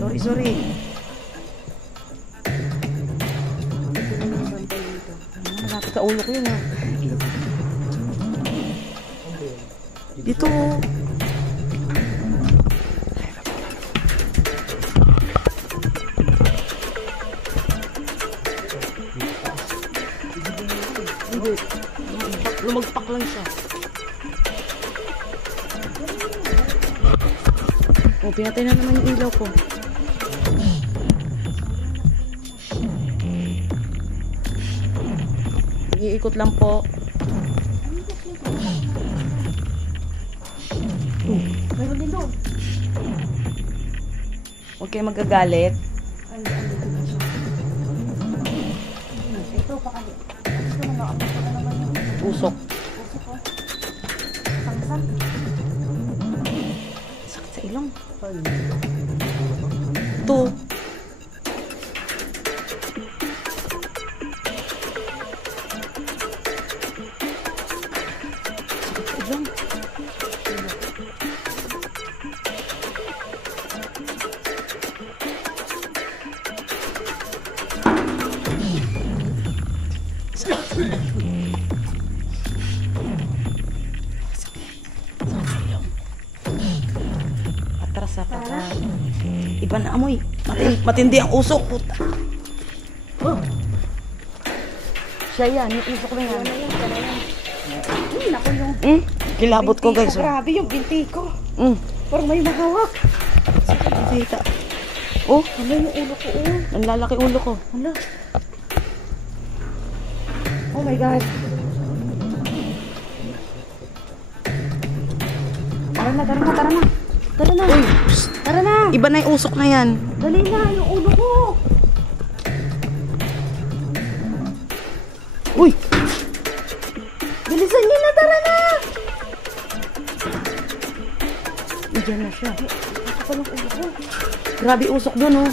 Sorry. Malapit sa ulo ko yun, ha. Dito. Lumagpak lang siya. Oh, pinatay na naman yung ilaw ko. Iikot lang po. Meron din doon. Huwag kayo magagalit. Ito, pakali. Ito na naman yung Usok. usok ko. Sangsan. Sakit sa ilong. Ito. Sakit sa ilong. Patras sa patras. Iba na amoy. Matindi ang usok. Puta. Oh. Siya yan. Yung usok na yan. Uy, naku yung... Kilabot ko, guys. Oh. Grabe yung binti ko. Parang may mahawak. Kita. Oh, Ano yung ulo ko? Oh. ang lalaki ulo ko. Ano? Oh my God. Tara na. Tara na. Uy, Tara na. iba na yung usok na yan. Dali na, yung ulo ko. Uy, Bilisan niyo na, tara na. Diyan na siya. Ito pa ng ulo ko. Grabe usok dun, oh.